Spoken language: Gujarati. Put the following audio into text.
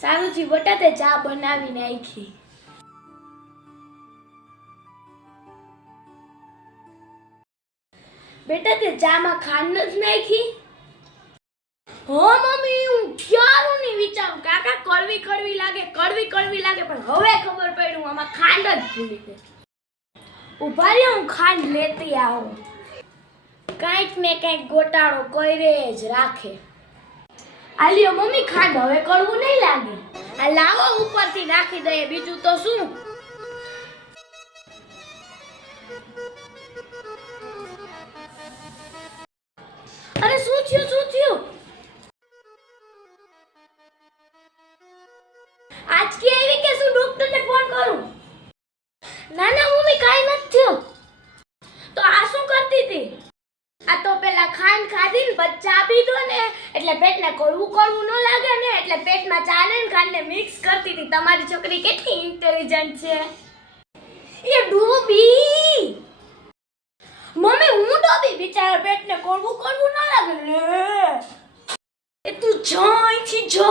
સારું થી બટા તે ચા બનાવી નાખી. બેટા તે ચામાં ખાંડ નથી નાખી? હો મમ્મી હું ક્યારની વિચારું કાકા કડવી કડવી લાગે પણ હવે ખબર પડી આમાં ખાંડ જ ભૂલી ગઈ. ઉભા રહ્યો હું ખાંડ લેતી આવું. કાંઈક ને કાંઈક ગોટાળો કરે જ રાખે. આલિયો મમ્મી ખાંડ હવે કડવું નહીં લાગે. આ લાવો ઉપરથી નાખી દઈએ બીજું તો શું. અરે શું થયું? આજ કે આવી કે શું ડોક્ટરને ફોન કરું? ના મમ્મી કાઈ નથી થયું. તો આ શું કરતી હતી? આ તો પેલા ખાંડ ખાધી ને પછી ચા પીધો ને એટલે પેટને કડવું ન લાગે ને એટલે પેટમાં ચા ને ખાંડ ને મિક્સ કરતી હતી. તમારી છોકરી કેટલી ઇન્ટેલિજન્ટ છે. એ ડૂબી મમ્મી હું ડૂબી બિચારા પેટને કડવું ન લાગે. એ તું જો અહીંથી જો.